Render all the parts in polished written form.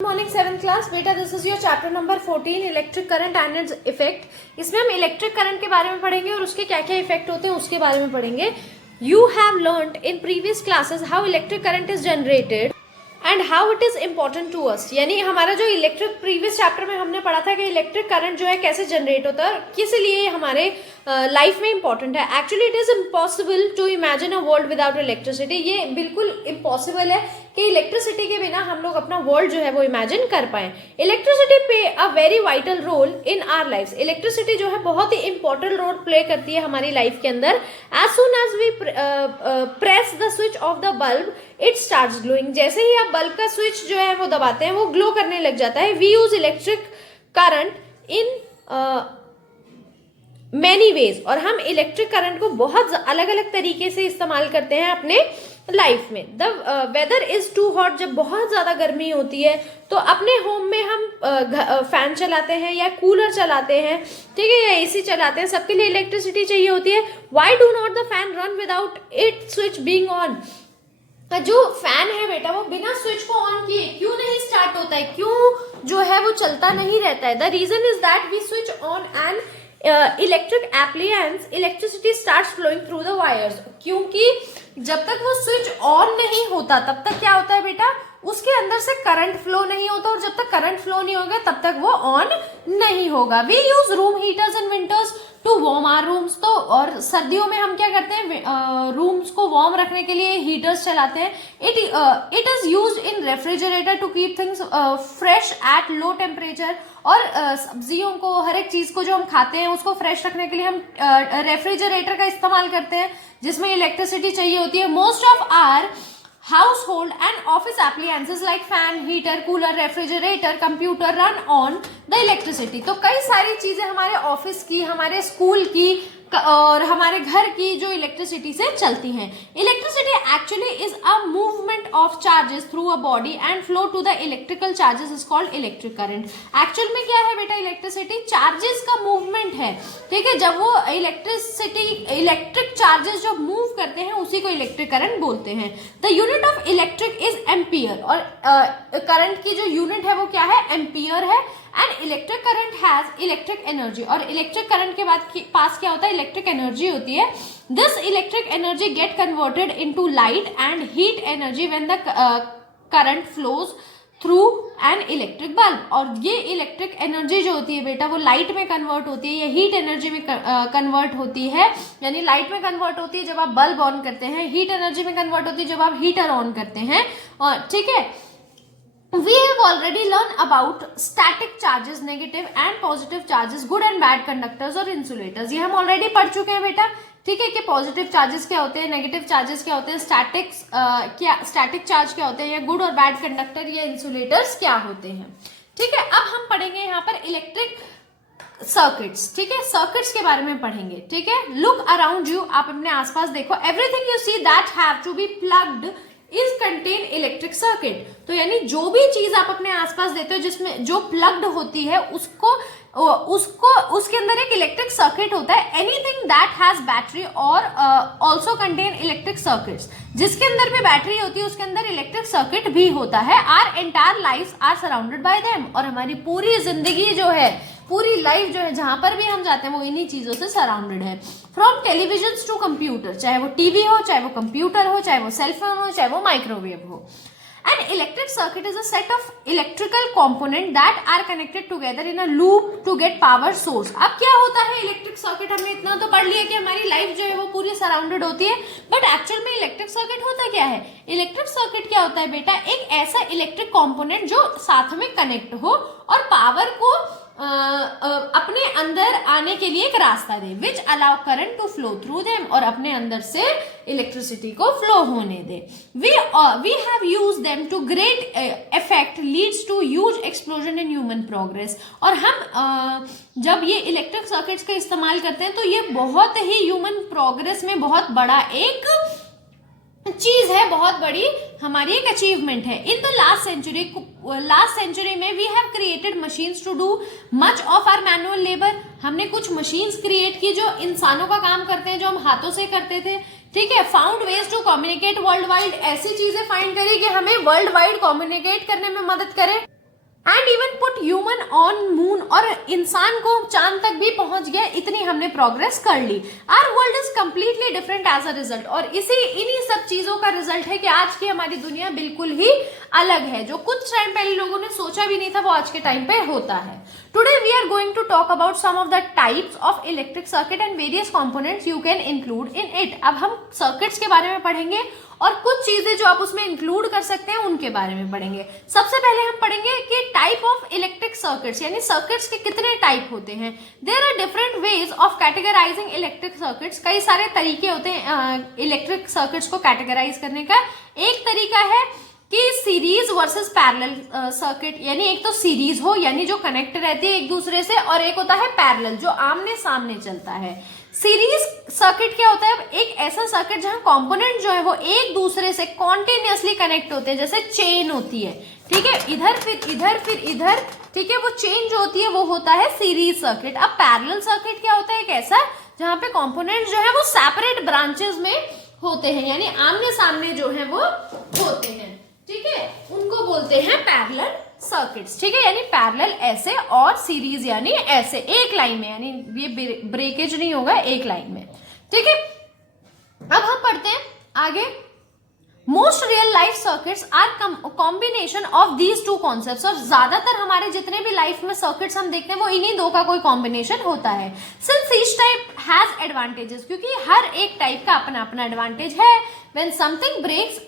Morning 7th class बेटा, this is your chapter number 14 electric current and its effect. इसमें हम electric current के बारे में पढ़ेंगे और उसके क्या क्या इफेक्ट होते हैं उसके बारे में पढ़ेंगे। You have learned in previous classes how electric current is generated and how it is important to us. यानी हमारा जो इलेक्ट्रिक प्रीवियस चैप्टर में हमने पढ़ा था कि इलेक्ट्रिक करंट जो है कैसे जनरेट होता है और किस लिए हमारे लाइफ में इंपॉर्टेंट है। Actually it is impossible to imagine a world without electricity. ये बिल्कुल इम्पॉसिबल है कि इलेक्ट्रिसिटी के बिना हम लोग अपना वर्ल्ड जो है वो इमेजिन कर पाए। Electricity play a very vital role in our life. Electricity जो है बहुत ही इंपॉर्टेंट रोल प्ले करती है हमारी लाइफ के अंदर। As soon as we press the switch of the bulb it starts glowing. जैसे ही आप बल्ब का स्विच जो है वो दबाते हैं वो ग्लो करने लग जाता है। We use electric current in many ways. और हम इलेक्ट्रिक करंट को बहुत अलग अलग तरीके से इस्तेमाल करते हैं अपने लाइफ में। The weather is too hot, जब बहुत ज्यादा गर्मी होती है तो अपने होम में हम फैन चलाते हैं या कूलर चलाते हैं, ठीक है, या एसी चलाते हैं। सबके लिए इलेक्ट्रिसिटी चाहिए होती है। Why do not the fan run without it switch being on. जो फैन है बेटा वो बिना स्विच को ऑन किए क्यों नहीं स्टार्ट होता है, क्यों जो है वो चलता नहीं रहता है। The reason is that we switch on an electric appliance electricity starts flowing through the wires. क्योंकि जब तक वो स्विच ऑन नहीं होता तब तक क्या होता है बेटा, उसके अंदर से करंट फ्लो नहीं होता, और जब तक करंट फ्लो नहीं होगा तब तक वो ऑन नहीं होगा। We use room heaters in winters to warm our rooms. तो और सर्दियों में हम क्या करते हैं, रूम्स को वार्म रखने के लिए हीटर्स चलाते हैं। It is used in refrigerator to keep things fresh at low temperature. और सब्जियों को, हर एक चीज को जो हम खाते हैं उसको फ्रेश रखने के लिए हम रेफ्रिजरेटर का इस्तेमाल करते हैं जिसमें इलेक्ट्रिसिटी चाहिए होती है। Most of our household and office appliances like fan, heater, cooler, refrigerator, computer run on the electricity। तो कई सारी चीजें हमारे ऑफिस की, हमारे स्कूल की और हमारे घर की जो इलेक्ट्रिसिटी से चलती हैं। Electricity actually is a movement of charges through a body and flow to the electrical charges is called electric current. Actual में क्या है बेटा, इलेक्ट्रिसिटी चार्जेस का मूवमेंट है, ठीक है। जब वो इलेक्ट्रिक चार्जेस जो मूव करते हैं उसी को इलेक्ट्रिक करंट बोलते हैं। The unit of electric is ampere. और करंट की जो यूनिट है वो क्या है, एम्पियर है। And electric current has electric energy. और इलेक्ट्रिक करंट के बाद पास क्या होता है, इलेक्ट्रिक एनर्जी होती है। This electric energy get converted into light and heat energy when the current flows through an electric bulb. और ये इलेक्ट्रिक एनर्जी जो होती है बेटा वो लाइट में कन्वर्ट होती है या हीट एनर्जी में कन्वर्ट होती है। यानी लाइट में कन्वर्ट होती है जब आप बल्ब ऑन करते हैं, हीट एनर्जी में कन्वर्ट होती है जब आप हीटर ऑन करते हैं। और ठीक है, we have already learned about static charges, negative and positive charges, good and bad conductors और insulators। ये हम ऑलरेडी पढ़ चुके हैं बेटा, ठीक है, कि पॉजिटिव चार्जेस क्या होते हैं, नेगेटिव चार्जेस क्या होते हैं, स्टैटिक चार्ज क्या होते हैं, या गुड और बैड कंडक्टर या इंसुलेटर्स क्या होते हैं। ठीक है, अब हम पढ़ेंगे यहाँ पर इलेक्ट्रिक सर्किट्स, ठीक है, सर्किट्स के बारे में पढ़ेंगे। ठीक है, लुक अराउंड यू, आप अपने आसपास देखो। Everything you see that have to be plugged is contain electric circuit. तो यानी जो भी चीज आप अपने आसपास देते हो जिसमें जो प्लग्ड होती है उसको उसके अंदर एक इलेक्ट्रिक सर्किट होता है। एनीथिंग दैट हैज बैटरी और ऑल्सो कंटेन इलेक्ट्रिक सर्किट्स। जिसके अंदर भी बैटरी होती है उसके अंदर इलेक्ट्रिक सर्किट भी होता है। Our entire life are surrounded by them. और हमारी पूरी जिंदगी जो है, पूरी लाइफ जो है, जहां पर भी हम जाते हैं वो इन्हीं चीजों से सराउंडेड है। फ्रॉम टेलीविजन टू कंप्यूटर, चाहे वो टीवी हो, चाहे वो कंप्यूटर हो, चाहे वो सेलफोन हो, चाहे वो माइक्रोवेव हो। An electric circuit is a set of electrical components that are connected together in a loop to get power source। अब क्या होता है इलेक्ट्रिक सर्किट, हमने इतना तो पढ़ लिया कि हमारी लाइफ जो है वो पूरी सराउंडेड होती है, बट एक्चुअल में इलेक्ट्रिक सर्किट होता क्या है। इलेक्ट्रिक सर्किट क्या होता है बेटा, एक ऐसा इलेक्ट्रिक कंपोनेंट जो साथ में कनेक्ट हो और पावर को अपने अंदर आने के लिए एक रास्ता दे, which allow current to flow through them. और अपने अंदर से इलेक्ट्रिसिटी को फ्लो होने दे। We have use them to great effect leads to huge explosion in human progress. और हम जब ये इलेक्ट्रिक सर्किट्स का इस्तेमाल करते हैं तो ये बहुत ही ह्यूमन प्रोग्रेस में बहुत बड़ा एक चीज है, बहुत बड़ी हमारी एक अचीवमेंट है। इन द लास्ट सेंचुरी में we have created machines to do much of our manual labour. हमने कुछ मशीन्स क्रिएट की जो इंसानों का काम करते हैं, जो हम हाथों से करते थे। ठीक है, found ways to communicate worldwide. ऐसी चीजें फाइंड करी कि हमें वर्ल्ड वाइड कम्युनिकेट करने में मदद करे। And even put human on moon, और इंसान को चांद तक भी पहुंच गया, इतनी हमने प्रोग्रेस कर ली। Our world is completely different as a result, और इन्हीं सब चीजों का रिजल्ट है कि आज की हमारी दुनिया बिल्कुल ही अलग है। जो कुछ टाइम पहले लोगों ने सोचा भी नहीं था वो आज के टाइम पे होता है। Today we are going to talk about some of the types of electric circuit and various components you can include in it. अब हम सर्किट्स के बारे में पढ़ेंगे और कुछ चीजें जो आप उसमें इंक्लूड कर सकते हैं उनके बारे में पढ़ेंगे। सबसे पहले हम पढ़ेंगे कि टाइप ऑफ इलेक्ट्रिक सर्किट्स, यानी सर्किट्स के कितने टाइप होते हैं। There are different ways of categorising electric circuits. कई सारे तरीके होते हैं इलेक्ट्रिक सर्किट्स को कैटेगराइज करने का। एक तरीका है कि सीरीज वर्सेस पैरेलल सर्किट, यानी एक तो सीरीज हो यानी जो कनेक्ट रहती है एक दूसरे से, और एक होता है पैरेलल जो आमने सामने चलता है। सीरीज सर्किट क्या होता है? एक ऐसा सर्किट जहां कंपोनेंट जो है वो एक दूसरे से कॉन्टिन्यूअसली कनेक्ट होते हैं, जैसे चेन होती है, ठीक है, इधर फिर इधर फिर इधर, ठीक है, वो चेन जो होती है वो होता है सीरीज सर्किट। अब पैरेलल सर्किट क्या होता है? एक ऐसा जहां पे कंपोनेंट जो है वो सेपरेट ब्रांचेस में होते हैं, यानी आमने सामने जो है वो होते हैं, ठीक है, उनको बोलते हैं पैरेलल सर्किट्स, ठीक है, यानी पैरेलल ऐसे और सीरीज यानी ऐसे एक लाइन में, यानी ये ब्रेकेज नहीं होगा एक लाइन में, ठीक है। अब हम पढ़ते हैं आगे। Most real life circuits are combination of these two concepts, और ज्यादातर हमारे जितने भी लाइफ में सर्किट्स हम देखते हैं वो इन्हीं दो का कोई कॉम्बिनेशन होता है। Since each type has advantages, क्योंकि हर एक टाइप का अपना अपना एडवांटेज है। When something breaks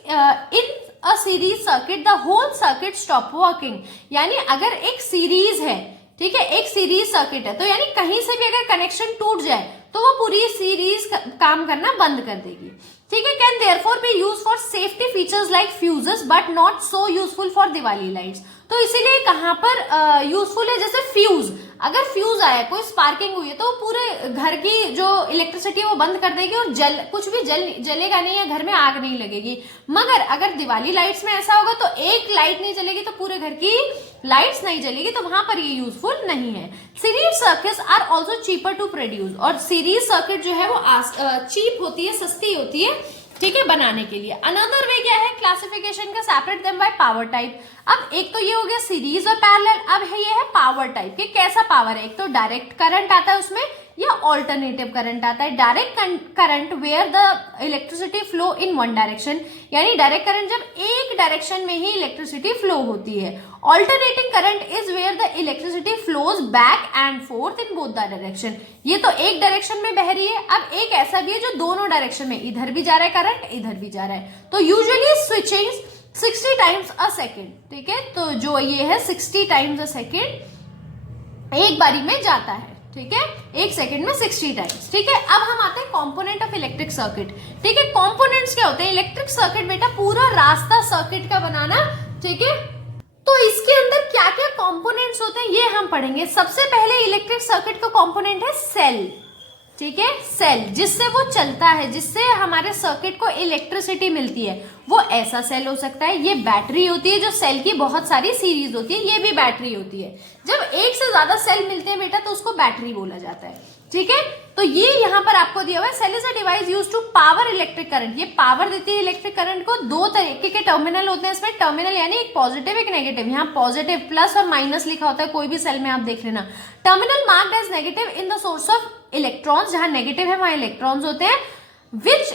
in a series circuit the whole circuit stop working, यानी अगर एक सीरीज है, ठीक है, एक सीरीज सर्किट है, तो यानी कहीं से भी अगर कनेक्शन टूट जाए तो वो पूरी सीरीज काम करना बंद कर देगी, ठीक है। Can therefore be used for safety features like fuses but not so useful for Diwali lights. तो इसीलिए कहां पर यूजफुल है? जैसे फ्यूज, अगर फ्यूज आया, कोई स्पार्किंग हुई है तो पूरे घर की जो इलेक्ट्रिसिटी वो बंद कर देगी और कुछ भी जलेगा नहीं या घर में आग नहीं लगेगी। मगर अगर दिवाली लाइट्स में ऐसा होगा तो एक लाइट नहीं जलेगी तो पूरे घर की लाइट्स नहीं जलेगी, तो वहां पर ये यूजफुल नहीं है। Series circuits are also cheaper to produce, और सीरीज सर्किट जो है वो चीप होती है, सस्ती होती है, ठीक है, बनाने के लिए। अनदर वे क्या है क्लासिफिकेशन का? Separate them by power type. अब एक तो ये हो गया सीरीज और पैरेलल, अब है ये है पावर टाइप के। कैसा पावर है? एक तो डायरेक्ट करंट आता है उसमें या ऑल्टरनेटिव करंट आता है। Direct current where the electricity flow in one direction, यानी डायरेक्ट करंट जब एक डायरेक्शन में ही इलेक्ट्रिसिटी फ्लो होती है। Alternating current is where the electricity flows back and forth in both the direction, ये तो एक डायरेक्शन में बह रही है। अब एक ऐसा भी है जो दोनों डायरेक्शन में, इधर भी जा रहा है करंट इधर भी जा रहा है, तो usually switching 60 times a second, ठीक है, तो जो ये है 60 टाइम्स अ सेकेंड एक बारी में जाता है, ठीक है, एक सेकंड में 60 टाइम्स, ठीक है। अब हम आते हैं कंपोनेंट ऑफ इलेक्ट्रिक सर्किट, ठीक है। कंपोनेंट्स क्या होते हैं? इलेक्ट्रिक सर्किट बेटा पूरा रास्ता सर्किट का बनाना, ठीक है, तो इसके अंदर क्या क्या कंपोनेंट्स होते हैं ये हम पढ़ेंगे। सबसे पहले इलेक्ट्रिक सर्किट का कंपोनेंट है सेल, ठीक है, सेल, जिससे वो चलता है, जिससे हमारे सर्किट को इलेक्ट्रिसिटी मिलती है, वो ऐसा सेल हो सकता है। ये बैटरी होती है, जो सेल की बहुत सारी सीरीज होती है, ये भी बैटरी होती है। जब एक से ज्यादा सेल मिलते हैं बेटा तो उसको बैटरी बोला जाता है, ठीक है। तो ये यहाँ पर आपको दिया हुआ है, cell is a device used to power electric current, ये पावर देती है इलेक्ट्रिक करंट को। दो तरीके के टर्मिनल होते हैं इसमें, टर्मिनल यानी एक पॉजिटिव एक नेगेटिव, यहाँ पॉजिटिव प्लस और माइनस लिखा होता है, कोई भी सेल में आप देख लेना। Terminal marked as negative in the source of electrons, जहां नेगेटिव है वहां इलेक्ट्रॉन्स होते हैं, which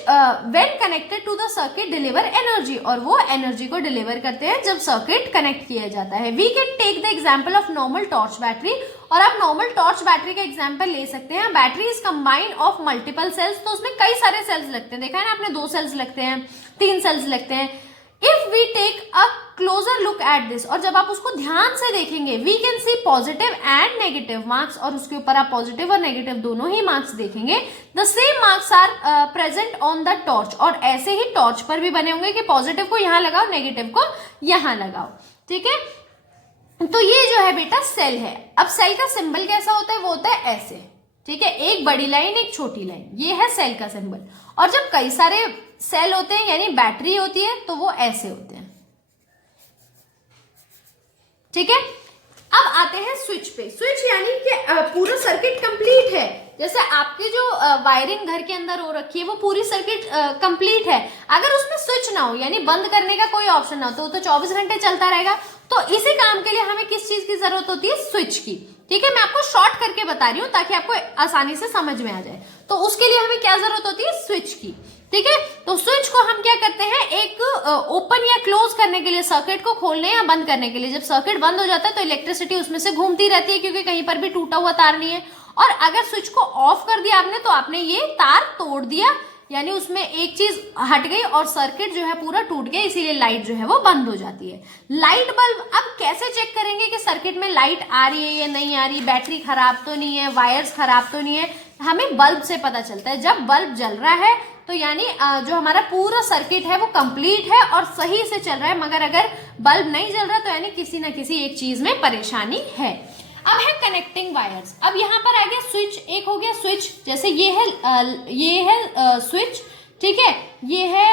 when connected to the circuit deliver energy, और वो एनर्जी को डिलीवर करते हैं जब सर्किट कनेक्ट किया जाता है। We can take the example of normal torch battery, और आप नॉर्मल टॉर्च बैटरी का एग्जांपल ले सकते हैं। Battery is combined of multiple cells, तो उसमें कई सारे सेल्स लगते हैं, देखा है ना आपने, 2 सेल्स लगते हैं, 3 सेल्स लगते हैं। If we take a closer look at this, और जब आप उसको ध्यान से देखेंगे, we can see positive and negative marks, और उसके ऊपर आप पॉजिटिव और नेगेटिव दोनों ही मार्क्स देखेंगे। The same marks are present on the torch, और ऐसे ही टॉर्च पर भी बने होंगे कि पॉजिटिव को यहां लगाओ, नेगेटिव को यहां लगाओ, ठीक है। तो ये जो है बेटा सेल है। अब सेल का सिंबल कैसा होता है? वो होता है ऐसे, ठीक है, एक बड़ी लाइन एक छोटी लाइन, ये है सेल का सिंबल। और जब कई सारे सेल होते हैं यानी बैटरी होती है तो वो ऐसे होते हैं, ठीक है। अब आते हैं स्विच पे। स्विच यानी कि पूरा सर्किट कंप्लीट है, जैसे आपकी जो वायरिंग घर के अंदर हो रखी है वो पूरी सर्किट कंप्लीट है, अगर उसमें स्विच ना हो यानी बंद करने का कोई ऑप्शन ना हो तो 24 घंटे चलता रहेगा। तो इसी काम के लिए हमें किस चीज जरूरत होती है स्विच की। ठीक है, मैं आपको शॉर्ट करके बता रही हूँ ताकि आपको आसानी से समझ में आ जाए। तो उसके लिए हमें क्या जरूरत होती है, स्विच की। ठीक है, तो स्विच को हम क्या करते हैं, एक ओपन या क्लोज करने के लिए, सर्किट को खोलने या बंद करने के लिए। जब सर्किट बंद हो जाता है तो इलेक्ट्रिसिटी उसमें से घूमती रहती है क्योंकि कहीं पर भी टूटा हुआ तार नहीं है। और अगर स्विच को ऑफ कर दिया आपने तो आपने ये तार तोड़ दिया, यानी उसमें एक चीज हट गई और सर्किट जो है पूरा टूट गया, इसीलिए लाइट जो है वो बंद हो जाती है। लाइट बल्ब, अब कैसे चेक करेंगे कि सर्किट में लाइट आ रही है या नहीं आ रही, बैटरी खराब तो नहीं है, वायर्स खराब तो नहीं है, हमें बल्ब से पता चलता है। जब बल्ब जल रहा है तो यानी जो हमारा पूरा सर्किट है वो कंप्लीट है और सही से चल रहा है, मगर अगर बल्ब नहीं जल रहा तो यानी किसी ना किसी एक चीज में परेशानी है। अब है कनेक्टिंग वायर्स। अब यहाँ पर आ गया स्विच, एक हो गया स्विच, जैसे ये है स्विच, ठीक है, ये है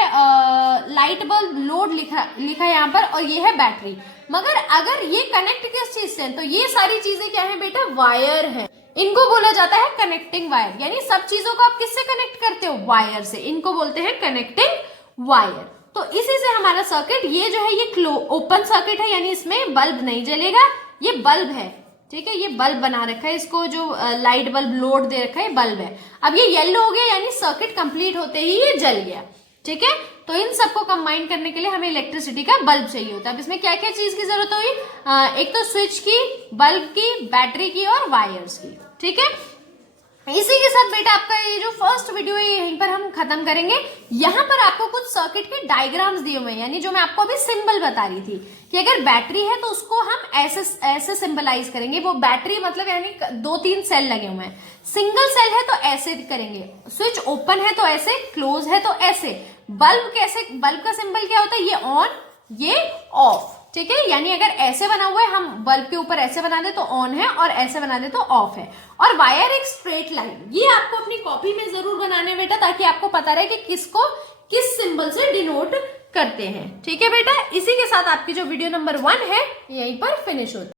लाइट बल्ब लोड लिखा यहाँ पर, और ये है बैटरी। मगर अगर ये कनेक्ट किस चीज से, तो ये सारी चीजें क्या है बेटा, वायर है। इनको बोला जाता है कनेक्टिंग वायर, यानी सब चीजों को आप किससे कनेक्ट करते हो, वायर से। इनको बोलते हैं कनेक्टिंग वायर। तो इसी से हमारा सर्किट, ये जो है ये ओपन सर्किट है, यानी इसमें बल्ब नहीं जलेगा, ये बल्ब है। ठीक है, ये बल्ब बना रखा है, इसको जो लाइट बल्ब लोड दे रखा है बल्ब है। अब ये येलो हो गया, यानी सर्किट कंप्लीट होते ही ये जल गया। ठीक है, तो इन सबको कंबाइन करने के लिए हमें इलेक्ट्रिसिटी का बल्ब चाहिए होता है। अब इसमें क्या क्या चीज की जरूरत हुई, एक तो स्विच की, बल्ब की, बैटरी की और वायर्स की। ठीक है, इसी के साथ बेटा आपका ये जो फर्स्ट वीडियो है यहीं पर हम खत्म करेंगे। यहाँ पर आपको कुछ सर्किट के डायग्राम्स दिए हुए हैं, यानी जो मैं आपको अभी सिंबल बता रही थी कि अगर बैटरी है तो उसको हम ऐसे सिंबलाइज करेंगे। वो बैटरी मतलब यानी 2-3 सेल लगे हुए हैं, सिंगल सेल है तो ऐसे करेंगे, स्विच ओपन है तो ऐसे, क्लोज है तो ऐसे। बल्ब कैसे, बल्ब का सिंबल क्या होता है, ये ऑन, ये ऑफ। ठीक है, यानी अगर ऐसे बना हुआ है, हम बल्ब के ऊपर ऐसे बना दे तो ऑन है और ऐसे बना दे तो ऑफ है। और वायर एक स्ट्रेट लाइन, ये आपको अपनी कॉपी में जरूर बनाने बेटा, ताकि आपको पता रहे कि किसको किस सिंबल से डिनोट करते हैं। ठीक है बेटा, इसी के साथ आपकी जो वीडियो नंबर 1 है यहीं पर फिनिश होती है।